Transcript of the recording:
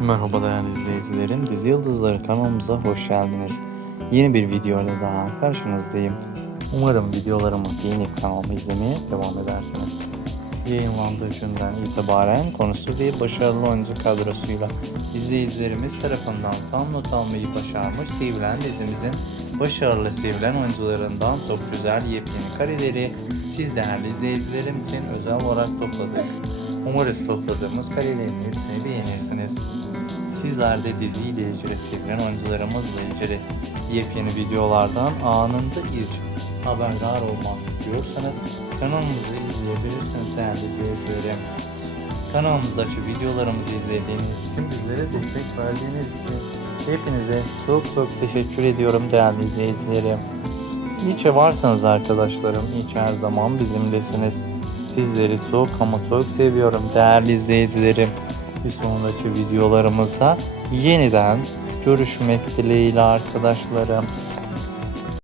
Merhaba değerli izleyicilerim. Dizi Yıldızları kanalımıza hoş geldiniz. Yeni bir video ile daha karşınızdayım. Umarım videolarımı beğenip kanalımı izlemeye devam edersiniz. Yayınlandığı günden itibaren konusu ve başarılı oyuncu kadrosuyla izleyicilerimiz tarafından tam not almayı başarmış Sivrilen dizimizin başarılı Sivrilen oyuncularından çok güzel yepyeni kareleri siz değerli izleyicilerim için özel olarak topladık. Umarız topladığımız karelerin hepsini beğenirsiniz. Sizler de diziyle ilgili sevilen oyuncularımızla ilgili yepyeni videolardan anında ilk haberdar olmak istiyorsanız kanalımızı izleyebilirsiniz değerli izleyicilerim. Kanalımızdaki videolarımızı izlediğiniz için bizlere destek verdiğiniz için hepinize çok çok teşekkür ediyorum değerli izleyicilerim. Ki varsınız arkadaşlarım. Ki her zaman bizimlesiniz. Sizleri çok ama çok seviyorum değerli izleyicilerim. Bir sonraki videolarımızda yeniden görüşmek dileğiyle arkadaşlarım.